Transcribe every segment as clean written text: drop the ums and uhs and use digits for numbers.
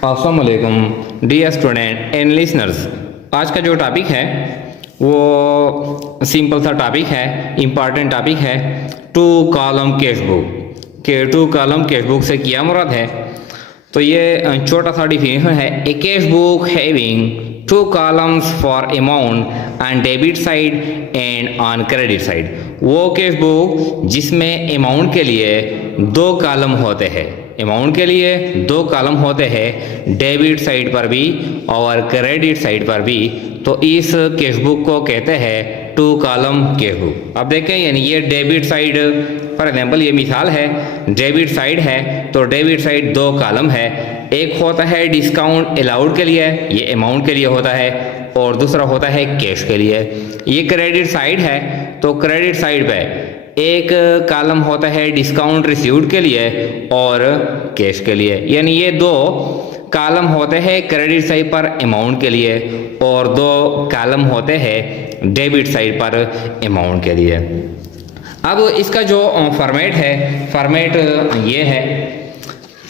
अस्सलाम वालेकुम dear student and listeners. आज का जो टॉपिक है वो सिंपल सा टॉपिक है, इम्पॉर्टेंट टॉपिक है। टू कॉलम कैश बुक के टू कॉलम कैश बुक से क्या मुराद है? तो ये छोटा सा डिफिनेशन है। A cash book having two columns for amount on debit side and on credit side. वो कैश बुक जिसमें अमाउंट के लिए दो कॉलम होते हैं, अमाउंट के लिए दो कॉलम होते हैं डेबिट साइड पर भी और क्रेडिट साइड पर भी, तो इस कैश बुक को कहते हैं टू कॉलम कैश बुक। अब देखें, यानी ये डेबिट साइड, फॉर एग्जांपल ये मिसाल है, डेबिट साइड है तो डेबिट साइड दो कॉलम है। एक होता है डिस्काउंट अलाउड के लिए, ये अमाउंट के लिए होता है, और दूसरा होता है कैश के लिए। ये क्रेडिट साइड है तो क्रेडिट साइड पे एक कॉलम होता है डिस्काउंट रिसीव्ड के लिए और कैश के लिए, यानी ये दो कॉलम होते हैं क्रेडिट साइड पर अमाउंट के लिए और दो कॉलम होते हैं डेबिट साइड पर अमाउंट के लिए। अब इसका जो फॉर्मेट है, फॉर्मेट ये है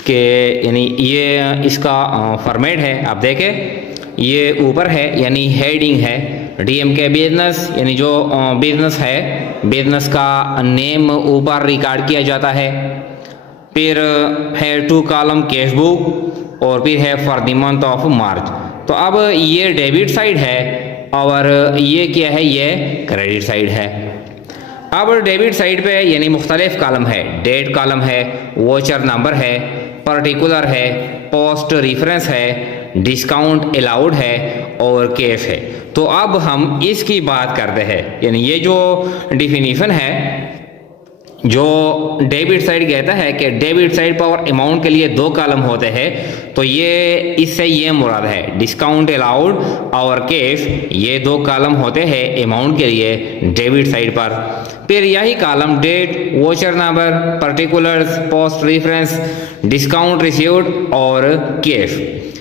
कि यानी ये इसका फॉर्मेट है। आप देखें, ये ऊपर है यानी हेडिंग है डीएम के बिजनेस, यानी जो बिजनेस है, बिजनेस का नेम ऊपर रिकॉर्ड किया जाता है। फिर है टू कॉलम कैश बुक और फिर है फॉर द मंथ ऑफ मार्च। तो अब ये डेबिट साइड है और ये क्या है, ये क्रेडिट साइड है। अब डेबिट साइड पे यानी मुख्तलिफ कॉलम है, डेट कॉलम है, वोचर नंबर है, पर्टिकुलर है, पोस्ट रेफरेंस है, डिस्काउंट अलाउड है और कैश है। तो अब हम इसकी बात करते हैं, यानी ये जो डिफिनीशन है, जो डेबिट साइड कहता है कि डेबिट साइड पर अमाउंट के लिए दो कॉलम होते हैं, तो ये इससे ये मुराद है डिस्काउंट अलाउड और कैश, ये दो कॉलम होते हैं अमाउंट के लिए डेबिट साइड पर। फिर यही column date, voucher number, particulars, post reference, discount received और कैश,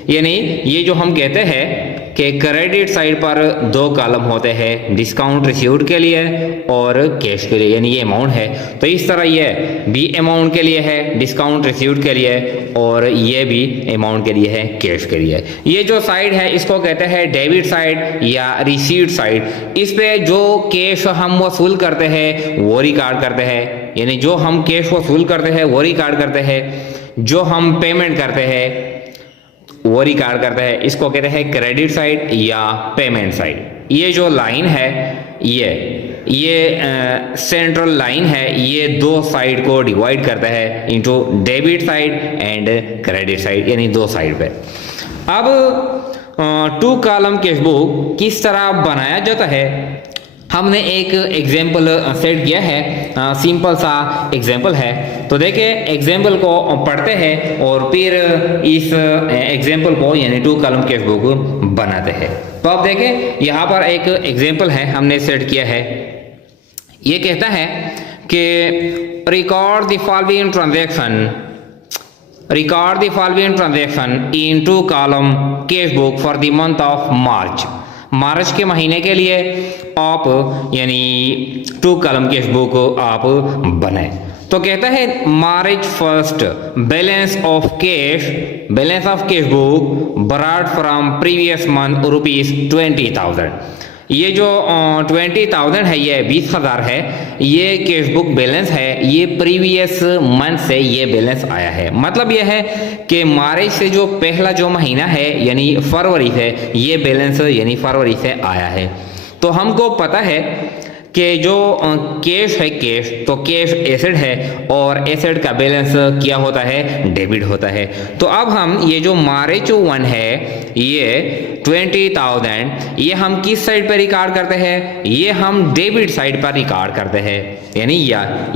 यानी ये जो हम कहते हैं कि क्रेडिट साइड पर दो कॉलम होते हैं डिस्काउंट रिसीव्ड के लिए और कैश के लिए, यानी ये अमाउंट है। तो इस तरह ये भी अमाउंट के लिए है, डिस्काउंट रिसीव्ड के लिए, और ये भी अमाउंट के लिए है, कैश के लिए। ये जो साइड है इसको कहते हैं डेबिट साइड या रिसीव्ड साइड। इस पे जो कैश हम वसूल करते हैं वो रिकॉर्ड करते हैं, यानी जो हम कैश वसूल करते हैं वो रिकॉर्ड करते हैं, जो हम पेमेंट करते हैं वो रिकॉर्ड करता है। इसको कहते हैं क्रेडिट साइड या पेमेंट साइड। ये जो लाइन है, ये सेंट्रल लाइन है, ये दो साइड को डिवाइड करता है into debit side and credit side, यानी दो साइड पे। अब टू कॉलम कैश बुक किस तरह बनाया जाता है, हमने एक एग्जाम्पल सेट किया है, सिंपल सा एग्जाम्पल है। तो देखिए, एग्जाम्पल को पढ़ते हैं और फिर इस एग्जाम्पल को यानी टू कॉलम कैश बुक बनाते हैं। तो आप देखें, यहाँ पर एक एग्जाम्पल है हमने सेट किया है। ये कहता है कि record the following transaction in two column cash book for the month of March. March के महीने के लिए आप यानी टू कॉलम कैश बुक आप बनाए। तो कहता है March first balance of cash book Barad from previous month ₹20,000। ये जो 20,000 है, ये 20,000 है, ये कैश बुक बैलेंस है, ये प्रीवियस मंथ से ये बैलेंस आया है। मतलब ये है कि मार्च से जो पहला जो महीना है यानी फरवरी से ये बैलेंस यानी फरवरी से आया है। तो हमको पता है कि जो कैश है, कैश तो कैश एसेट है और एसेट का बैलेंस क्या होता है, डेबिट होता है। तो अब हम ये जो मार्च 1 है, ये 20,000, ये हम किस साइड पर रिकॉर्ड करते हैं, ये हम डेबिट साइड पर रिकॉर्ड करते हैं, यानी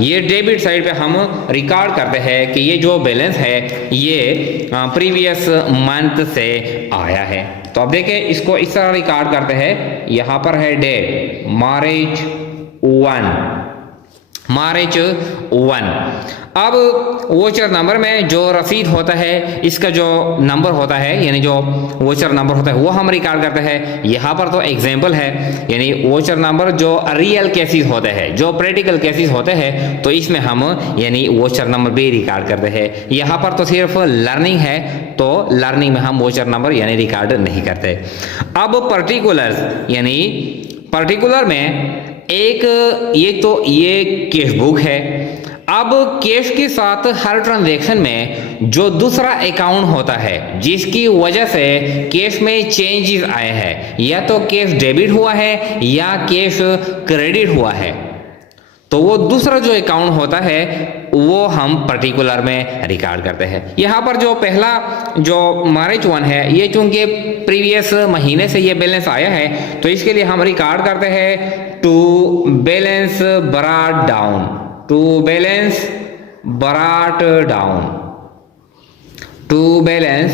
ये डेबिट साइड पे हम रिकॉर्ड करते हैं कि ये जो बैलेंस है ये प्रीवियस मंथ से आया है। तो अब देखें, इसको इस तरह रिकॉर्ड करते हैं। यहाँ पर है डेट मार्च 1, मार्च 1। अब वोचर नंबर में जो रसीद होता है इसका जो नंबर होता है यानी जो वोचर नंबर होता है वो हम रिकॉर्ड करते हैं। यहाँ पर तो एग्जाम्पल है, यानी वोचर नंबर जो रियल केसेस होते हैं, जो प्रैक्टिकल केसेस होते हैं, तो इसमें हम यानी वोचर नंबर भी रिकॉर्ड करते हैं। यहाँ पर तो सिर्फ लर्निंग है, तो लर्निंग में हम वोचर नंबर यानी रिकॉर्ड नहीं करते। अब पर्टिकुलर यानी पर्टिकुलर में एक ये कैश बुक है। अब कैश के साथ हर ट्रांजैक्शन में जो दूसरा अकाउंट होता है जिसकी वजह से कैश में चेंजेस आए हैं, या तो कैश डेबिट हुआ है या कैश क्रेडिट हुआ है, तो वो दूसरा जो अकाउंट होता है वो हम पर्टिकुलर में रिकॉर्ड करते हैं। यहाँ पर जो पहला जो मार्च 1 है, ये चूंकि प्रीवियस महीने से ये बैलेंस आया है, तो इसके लिए हम रिकॉर्ड करते हैं to balance brought down, to balance brought down, to balance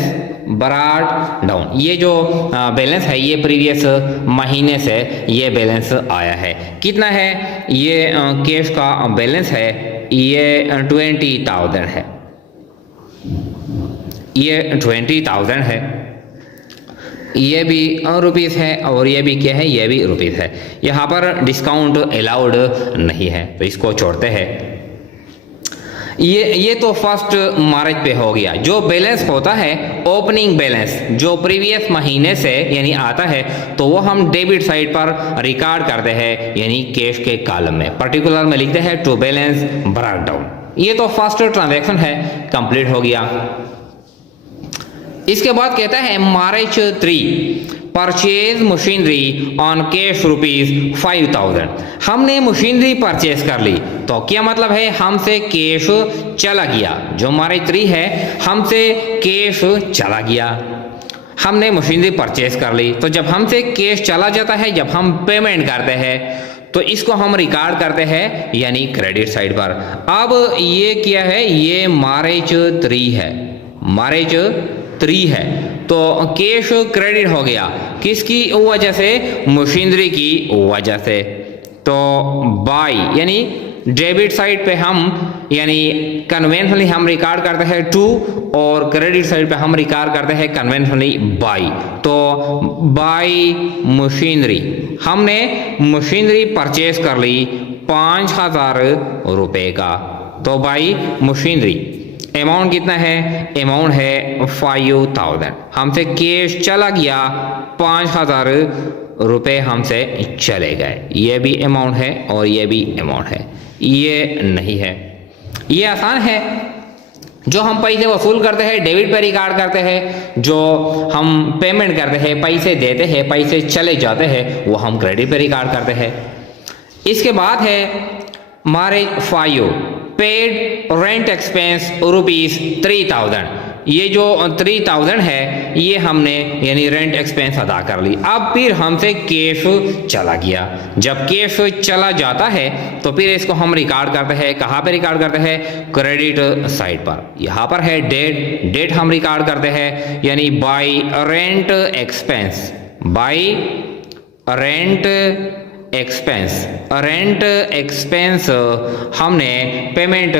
brought down. ये जो बैलेंस है ये प्रीवियस महीने से ये बैलेंस आया है। कितना है? ये कैश का बैलेंस है, ये 20,000 है, ये 20,000 है, ये भी रुपीस है और ये भी क्या है, ये भी रुपीस है। यहाँ पर डिस्काउंट अलाउड नहीं है, तो इसको छोड़ते हैं। ये तो फर्स्ट मार्च पे हो गया। जो बैलेंस होता है ओपनिंग बैलेंस जो प्रीवियस महीने से यानी आता है, तो वो हम डेबिट साइड पर रिकॉर्ड करते हैं यानी कैश के कॉलम में, पर्टिकुलर में लिखते हैं टू बैलेंस ब्रॉट डाउन। ये तो फर्स्ट ट्रांजैक्शन है, कंप्लीट हो गया। इसके बाद कहता है मार्च 3 परचेज मशीनरी ऑन कैश ₹5,000। हमने मशीनरी परचेज कर ली, तो क्या मतलब है, हमसे कैश चला गया। जो मार्च 3 है हमसे कैश चला गया, हमने मशीनरी परचेज कर ली। तो जब हमसे कैश चला जाता है, जब हम पेमेंट करते हैं, तो इसको हम रिकॉर्ड करते हैं यानी क्रेडिट साइड पर। अब ये क्या है, ये मार्च 3 है, मार्च 3 है, तो कैश क्रेडिट हो गया। किसकी वजह से? मशीनरी की वजह से। तो बाय यानी डेबिट साइड पे हम यानी कन्वेंशनली हम रिकॉर्ड करते हैं टू, और क्रेडिट साइड पे हम रिकॉर्ड करते हैं कन्वेंशनली बाय। तो बाय मशीनरी, हमने मशीनरी परचेज कर ली 5,000 रुपए का, तो बाय मशीनरी। अमाउंट कितना है? अमाउंट है 5,000। हमसे कैश चला गया 5,000 रुपए हमसे चले गए, ये भी अमाउंट है और ये भी अमाउंट है, ये नहीं है। ये आसान है। जो हम पैसे वसूल करते हैं डेबिट पे रिकॉर्ड करते हैं, जो हम पेमेंट करते हैं, पैसे देते हैं, पैसे चले जाते हैं, वो हम क्रेडिट पे रिकॉर्ड करते हैं। इसके बाद है मार्च 5 पेड रेंट एक्सपेंस ₹3,000। ये जो 3,000 है ये हमने यानी रेंट एक्सपेंस अदा कर ली। अब फिर हमसे कैश चला गया। जब कैश चला जाता है तो फिर इसको हम रिकॉर्ड करते हैं। कहाँ पे रिकॉर्ड करते हैं? क्रेडिट साइड पर। यहाँ पर है डेट, डेट हम रिकॉर्ड करते हैं यानी bye rent expense, bye rent expense, rent expense हमने पेमेंट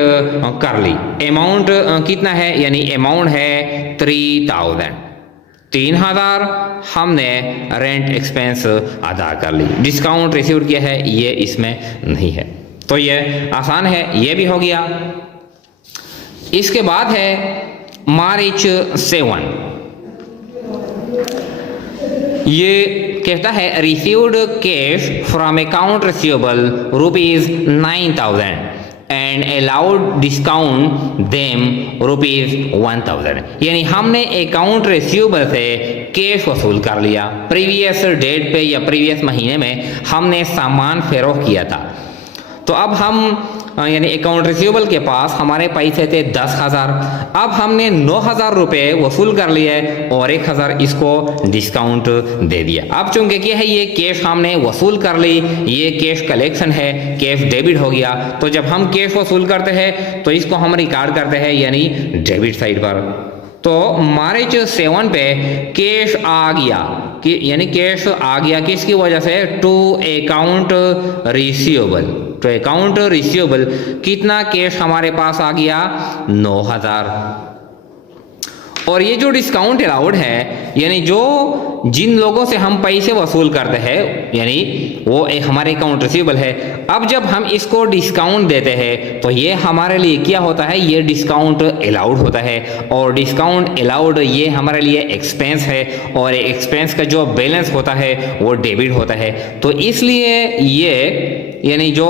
कर ली। अमाउंट कितना है? यानी अमाउंट है 3,000, 3,000 हमने रेंट एक्सपेंस अदा कर ली। डिस्काउंट रिसीव किया है, ये इसमें नहीं है। तो ये आसान है, ये भी हो गया। इसके बाद है मार्च 7। ये कहता है received cash from account receivable ₹9,000 and allowed discount them ₹1,000। यानी हमने अकाउंट रिसीवेबल से कैश वसूल कर लिया। प्रीवियस डेट पे या प्रीवियस महीने में हमने सामान फरोख्त किया था, तो अब हम यानी अकाउंट रिसीवेबल के पास हमारे पैसे थे 10,000। अब हमने 9,000 रुपये वसूल कर लिए और 1,000 इसको डिस्काउंट दे दिया। अब चूंकि क्या है, ये कैश हमने वसूल कर ली, ये कैश कलेक्शन है, कैश डेबिट हो गया। तो जब हम कैश वसूल करते हैं तो इसको हम रिकॉर्ड करते हैं यानी डेबिट साइड पर। तो मार्च 7 पे कैश आ गया यानी कैश आ गया किसकी वजह से? To account receivable, to account receivable कितना कैश हमारे पास आ गया 9,000। और ये जो डिस्काउंट अलाउड है यानी जो जिन लोगों से हम पैसे वसूल करते हैं यानी वो एक हमारे अकाउंट रिसीवेबल है। अब जब हम इसको डिस्काउंट देते हैं तो ये हमारे लिए क्या होता है, ये डिस्काउंट अलाउड होता है। और डिस्काउंट अलाउड ये हमारे लिए एक्सपेंस है और एक्सपेंस का जो बैलेंस होता है वो डेबिट होता है। तो इसलिए ये यानी जो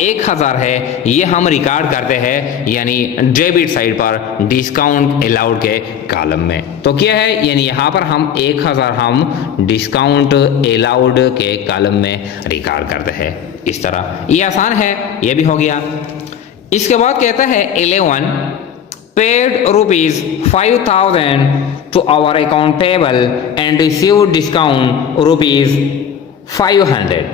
1,000 है ये हम रिकॉर्ड करते हैं यानी डेबिट साइड पर डिस्काउंट अलाउड के कॉलम में। तो क्या है यानी यहाँ पर हम 1,000 हम डिस्काउंट अलाउड के कॉलम में रिकॉर्ड करते हैं इस तरह। ये आसान है, ये भी हो गया। इसके बाद कहता है 11 paid ₹5,000 to our account payable and receive discount ₹500।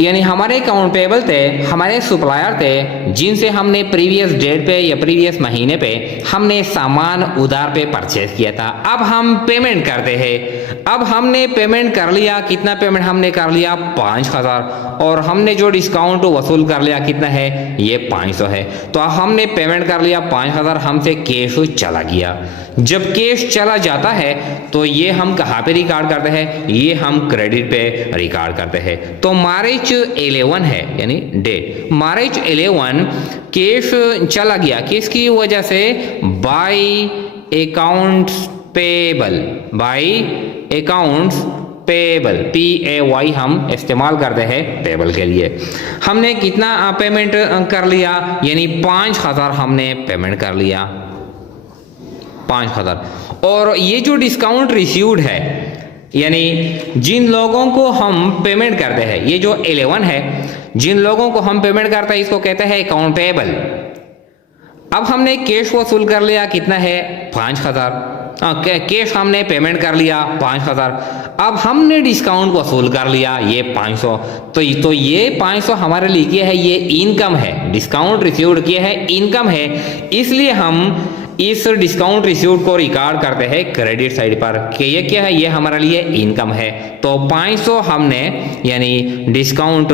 यानी हमारे अकाउंट पेबल थे, हमारे सप्लायर थे जिनसे हमने प्रीवियस डेट पे या प्रीवियस महीने पे हमने सामान उधार पे परचेज किया था। अब हम पेमेंट करते हैं। अब हमने पेमेंट कर लिया, कितना पेमेंट हमने कर लिया 5,000 और हमने जो डिस्काउंट वसूल कर लिया कितना है ये 500 है। तो हमने पेमेंट कर लिया 5,000, हमसे कैश चला गया। जब कैश चला जाता है तो ये हम कहाँ पे रिकॉर्ड करते हैं, ये हम क्रेडिट पे रिकॉर्ड करते हैं। तो मार्च 11 है यानी डेट मार्च 11 कैश चला गया किसकी वजह से, by accounts payable, by accounts payable PAY हम इस्तेमाल करते हैं पेबल के लिए। हमने कितना पेमेंट कर लिया यानी 5,000 हमने पेमेंट कर लिया 5,000। और ये जो डिस्काउंट रिसीव्ड है यानी जिन लोगों को हम पेमेंट करते हैं, ये जो 11 है जिन लोगों को हम पेमेंट करते हैं इसको कहते हैं अकाउंट पेबल। अब हमने कैश वसूल कर लिया कितना है 5,000, कैश हमने पेमेंट कर लिया 5,000। अब हमने डिस्काउंट वसूल कर लिया ये 500। तो ये 500 हमारे लिए क्या है, ये इनकम है। डिस्काउंट रिसीव्ड किया है इनकम है, इसलिए हम इस डिस्काउंट रिसीव्ड को रिकॉर्ड करते हैं क्रेडिट साइड पर कि ये क्या है, ये हमारे लिए इनकम है। तो 500 हमने यानी डिस्काउंट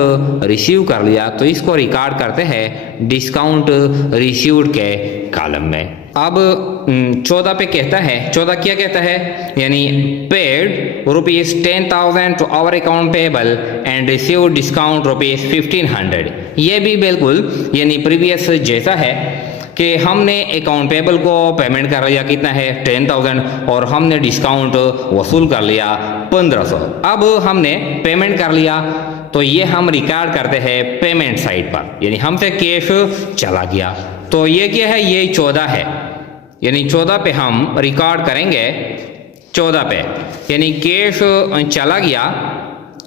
रिसीव कर लिया तो इसको रिकॉर्ड करते हैं डिस्काउंट रिसीव्ड के कॉलम में। अब 14 पे कहता है, 14 क्या कहता है यानी paid ₹10,000 to our account payable and receive discount ₹1,500। ये भी बिल्कुल यानी प्रीवियस जैसा है कि हमने अकाउंट पेबल को पेमेंट कर लिया कितना है 10,000 और हमने डिस्काउंट वसूल कर लिया 1,500। अब हमने पेमेंट कर लिया तो ये हम रिकॉर्ड करते हैं पेमेंट साइड पर यानी हमसे कैश चला गया। तो ये क्या है, ये 14 है यानी 14 पे हम रिकॉर्ड करेंगे 14 पे यानी कैश चला गया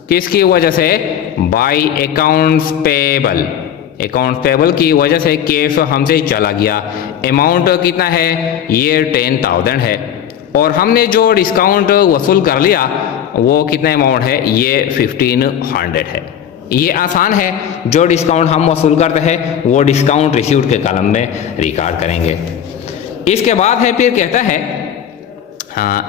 किसकी वजह से, by accounts payable, account payable की वजह से कैश हमसे चला गया। अमाउंट कितना है, ये 10,000 है और हमने जो डिस्काउंट वसूल कर लिया वो कितना अमाउंट है, ये 1,500 है। ये आसान है, जो डिस्काउंट हम वसूल करते हैं वो डिस्काउंट रिसीव्ड के कॉलम में रिकॉर्ड करेंगे। इसके बाद है फिर कहता है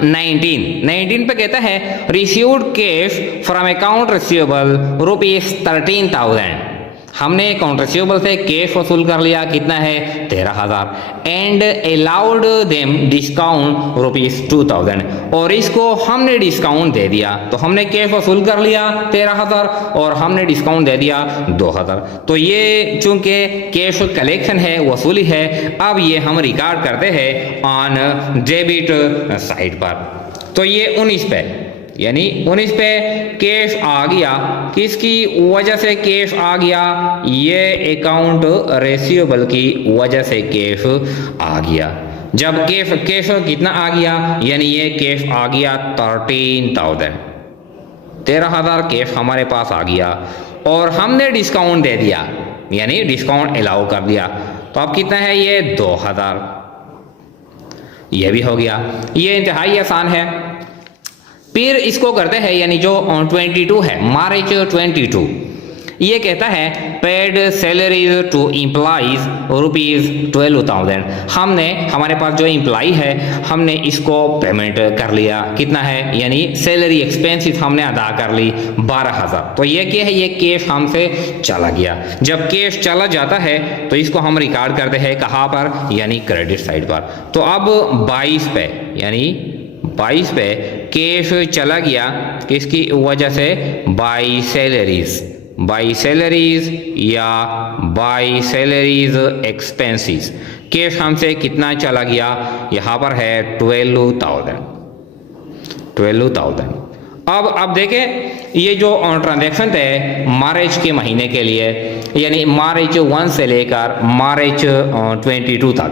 19 पे कहता है received cash from account receivable ₹13,000। हमने अकाउंट रिसीवेबल से कैश वसूल कर लिया कितना है 13,000 एंड अलाउड देम डिस्काउंट ₹2,000 और इसको हमने डिस्काउंट दे दिया। तो हमने कैश वसूल कर लिया 13,000 और हमने डिस्काउंट दे दिया 2,000। तो ये चूंकि कैश कलेक्शन है, वसूली है, अब ये हम रिकॉर्ड करते हैं ऑन डेबिट साइड पर। तो ये 19 पे यानी 19 पे कैश आ गया किसकी वजह से कैश आ गया, ये अकाउंट रिसीवेबल की वजह से कैश आ गया। जब कैश कितना आ गया यानी ये कैश आ गया 13,000 कैश हमारे पास आ गया और हमने डिस्काउंट दे दिया यानी डिस्काउंट अलाउ कर दिया। तो अब कितना है, ये 2,000। ये भी हो गया, ये इंतहाई आसान है। फिर इसको करते हैं यानी जो 22 है मार्च 22 ये कहता है पेड सैलरीज टू एम्प्लॉइज ₹12,000। हमने हमारे पास जो एम्प्लॉय है हमने इसको पेमेंट कर लिया, कितना है यानी सैलरी एक्सपेंसेस हमने अदा कर ली 12,000। तो ये क्या है, ये कैश हमसे चला गया। जब कैश चला जाता है तो इसको हम रिकॉर्ड करते हैं कहाँ पर, यानी क्रेडिट साइड पर। तो अब 22 पे यानी 22 पे कैश चला गया किसकी वजह से, बाई सैलरीज या बाई सैलरीज एक्सपेंसेस। कैश हमसे कितना चला गया, यहाँ पर है 12,000। अब देखें ये जो ट्रांजैक्शन थे मार्च के महीने के लिए, यानी मार्च 1 से लेकर मार्च 22 तक।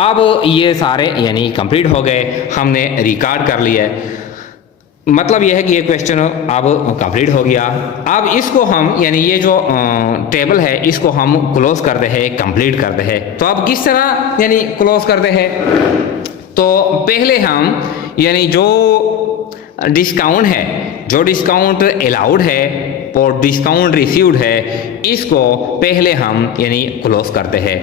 अब ये सारे यानी कंप्लीट हो गए, हमने रिकॉर्ड कर लिया। मतलब यह है कि ये क्वेश्चन अब कंप्लीट हो गया। अब इसको हम यानी ये जो टेबल है इसको हम क्लोज करते हैं, कंप्लीट करते हैं। तो अब किस तरह यानी क्लोज करते हैं, तो पहले हम यानी जो डिस्काउंट है, जो डिस्काउंट अलाउड है और डिस्काउंट रिसीव्ड है, इसको पहले हम यानी क्लोज करते हैं।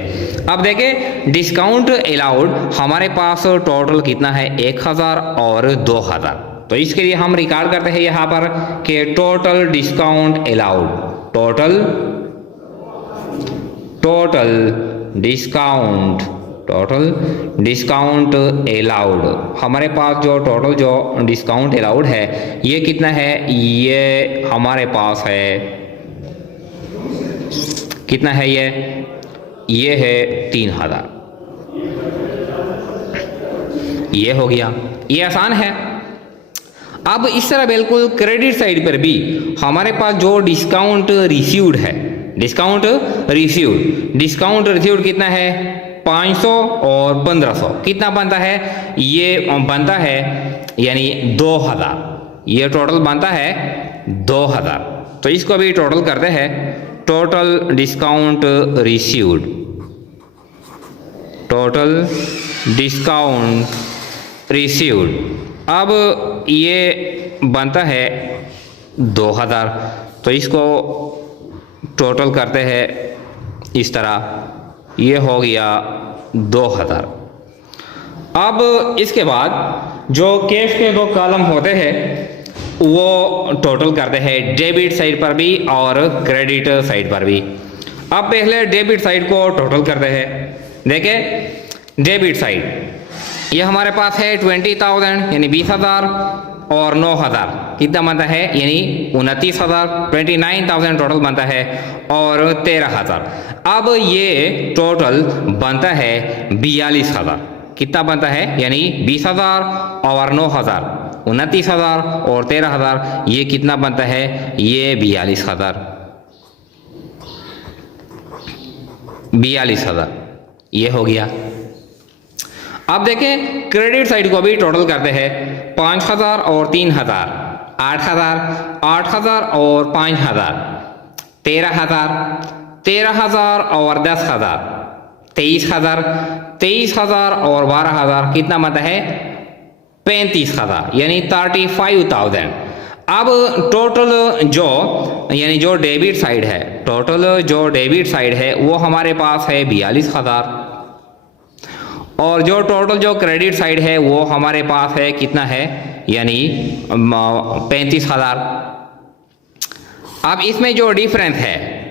अब देखें डिस्काउंट अलाउड हमारे पास टोटल कितना है, 1,000 और 2,000। तो इसके लिए हम रिकॉर्ड करते हैं यहाँ पर कि total discount allowed, total discount allowed. हमारे पास जो टोटल जो डिस्काउंट अलाउड है ये कितना है, ये हमारे पास है कितना है, ये है 3,000। ये हो गया, ये आसान है। अब इस तरह बिल्कुल क्रेडिट साइड पर भी हमारे पास जो डिस्काउंट रिसीव्ड है, डिस्काउंट रिसीव्ड कितना है, 500 और 1500 कितना बनता है, ये बनता है यानी 2,000। ये टोटल बनता है 2,000। तो इसको भी टोटल करते हैं, टोटल डिस्काउंट रिसीव्ड, अब ये बनता है 2,000। तो इसको टोटल करते हैं इस तरह, ये हो गया 2,000। अब इसके बाद जो कैश के दो कॉलम होते हैं वो टोटल करते हैं डेबिट साइड पर भी और क्रेडिट साइड पर भी। अब पहले डेबिट साइड को टोटल करते हैं। देखिए डेबिट साइड ये हमारे पास है 20,000 यानी 20,000 और 9,000 कितना बनता है, यानी 29,000, 29,000 टोटल बनता है और 13,000। अब ये टोटल बनता है 42,000। कितना बनता है, यानी 20,000 और 9,000, 29,000 और 13,000, ये कितना बनता है, ये 42,000 ये हो गया। अब देखें क्रेडिट साइड को भी टोटल करते हैं, 5,000 और 3,000, 8,000, 8,000 और 5,000, 13,000, 13,000 और 10,000, 23,000, 23,000 और 12,000 कितना बनता है, 35,000 यानी 35,000। अब टोटल जो यानी जो डेबिट साइड है, टोटल जो डेबिट साइड है वो हमारे पास है 42,000 और जो टोटल जो क्रेडिट साइड है वो हमारे पास है कितना है, यानी 35,000। अब इसमें जो डिफरेंस है,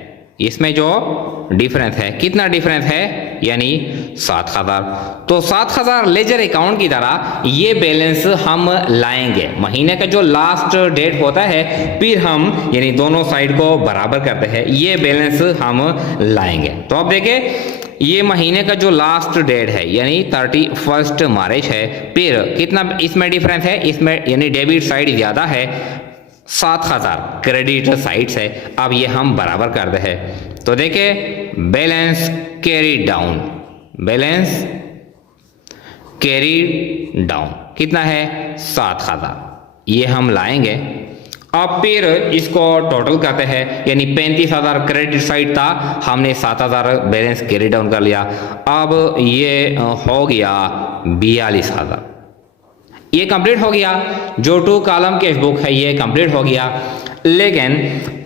इसमें जो डिफरेंस है कितना डिफरेंस है, यानी 7,000। तो 7,000 लेजर अकाउंट की तरह ये बैलेंस हम लाएंगे। महीने का जो लास्ट डेट होता है फिर हम यानी दोनों साइड को बराबर करते हैं, ये बैलेंस हम लाएंगे। तो अब देखें ये महीने का जो लास्ट डेट है यानी 31 मार्च है, फिर कितना इसमें डिफरेंस है, इसमें यानी डेबिट साइड ज़्यादा है, 7,000 क्रेडिट साइड से। अब ये हम बराबर करते हैं। तो देखिए balance carry down, balance carry down कितना है, 7,000 ये हम लाएंगे। अब फिर इसको टोटल करते हैं, यानी 35,000 क्रेडिट साइड था, हमने 7,000 बैलेंस कैरी डाउन कर लिया। अब ये हो गया 42,000, ये कंप्लीट हो गया। जो 2 कॉलम कैश बुक है ये कंप्लीट हो गया। लेकिन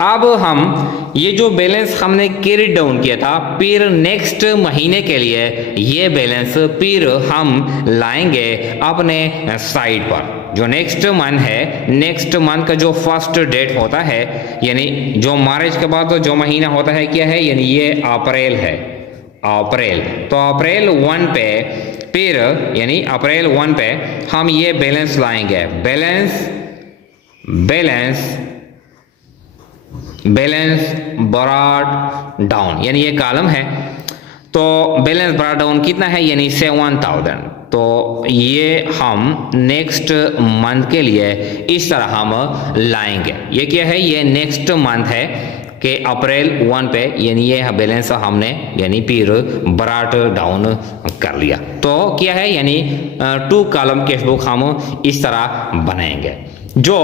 अब हम ये जो बैलेंस हमने कैरी डाउन किया था, फिर नेक्स्ट महीने के लिए ये बैलेंस फिर हम लाएंगे अपने साइड पर। जो नेक्स्ट मंथ है, नेक्स्ट मंथ का जो फर्स्ट डेट होता है, यानी जो मार्च के बाद जो महीना होता है क्या है, यानी ये अप्रैल है, अप्रैल। तो अप्रैल 1 पे फिर यानी अप्रैल 1 पे हम ये बैलेंस लाएंगे, बैलेंस ब्रॉट डाउन, यानी ये कॉलम है। तो बैलेंस ब्रॉट डाउन कितना है, यानी 7000। तो ये हम नेक्स्ट मंथ के लिए इस तरह हम लाएंगे। ये क्या है, ये नेक्स्ट मंथ है कि अप्रैल 1 पे, यानी ये बैलेंस हमने यानी फिर ब्रॉट डाउन कर लिया। तो क्या है, यानी 2 कॉलम कैश बुक हम इस तरह बनाएंगे। जो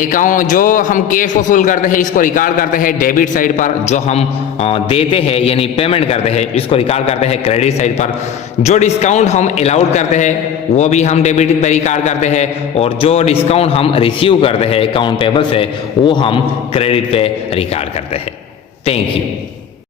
अकाउंट जो हम कैश वसूल करते हैं इसको रिकॉर्ड करते हैं डेबिट साइड पर, जो हम देते हैं यानी पेमेंट करते हैं इसको रिकॉर्ड करते हैं क्रेडिट साइड पर। जो डिस्काउंट हम अलाउड करते हैं वो भी हम डेबिट पे रिकॉर्ड करते हैं, और जो डिस्काउंट हम रिसीव करते हैं अकाउंट पेबल से वो हम क्रेडिट पे रिकॉर्ड करते हैं। Thank you.